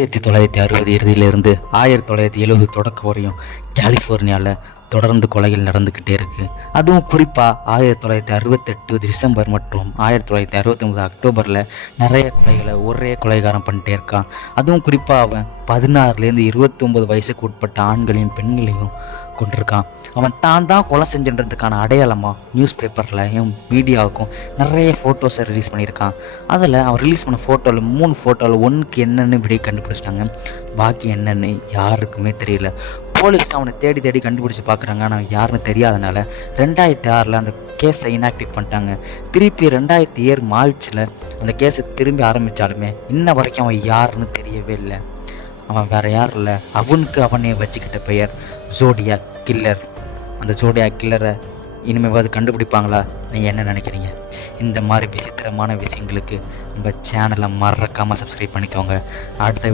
1960 இறுதியிலிருந்து 1970 தொடக்கம் வரையும் கலிஃபோர்னியாவில் தொடர்ந்து கொலைகள் நடந்துக்கிட்டே இருக்கு. அதுவும் குறிப்பாக 1968 டிசம்பர் மற்றும் 1969 அக்டோபரில் நிறைய கொலைகளை ஒரே கொலைகாரம் பண்ணிட்டே இருக்கான். அதுவும் குறிப்பாக அவன் 16லேருந்து 29 வயசுக்கு உட்பட்ட ஆண்களையும் பெண்களையும் கொண்டிருக்கான். அவன் தான் கொலை செஞ்சுன்றதுக்கான அடையாளமாக நியூஸ் பேப்பர்லையும் மீடியாவுக்கும் நிறைய ஃபோட்டோஸை ரிலீஸ் பண்ணியிருக்கான். அதில் அவன் ரிலீஸ் பண்ண ஃபோட்டோவில் 3 ஃபோட்டோவில் ஒன்றுக்கு என்னென்னு விடையை கண்டுபிடிச்சிட்டாங்க. பாக்கி என்னென்னு யாருக்குமே தெரியல. போலீஸ் அவனை தேடி தேடி கண்டுபிடிச்சி பார்க்குறாங்க. ஆனால் யாருன்னு தெரியாதனால 2006 அந்த கேஸை இன்ஆக்டிவ் பண்ணிட்டாங்க. திருப்பி 2007 மார்ச்சில் அந்த கேஸை திரும்பி ஆரம்பித்தாலுமே இன்ன வரைக்கும் அவன் யாருன்னு தெரியவே இல்லை. அவன் வேறு யாரும் இல்லை, அவனுக்கு அவனே வச்சுக்கிட்ட பெயர் ஜோடியாக் கில்லர். அந்த ஜோடியாக் கில்லரை இனிமேவாது கண்டுபிடிப்பாங்களா? நீங்கள் என்ன நினைக்கிறீங்க? இந்த மாதிரி விசித்திரமான விஷயங்களுக்கு நம்ம சேனலை மறக்காமல் சப்ஸ்கிரைப் பண்ணிக்கோங்க. அடுத்த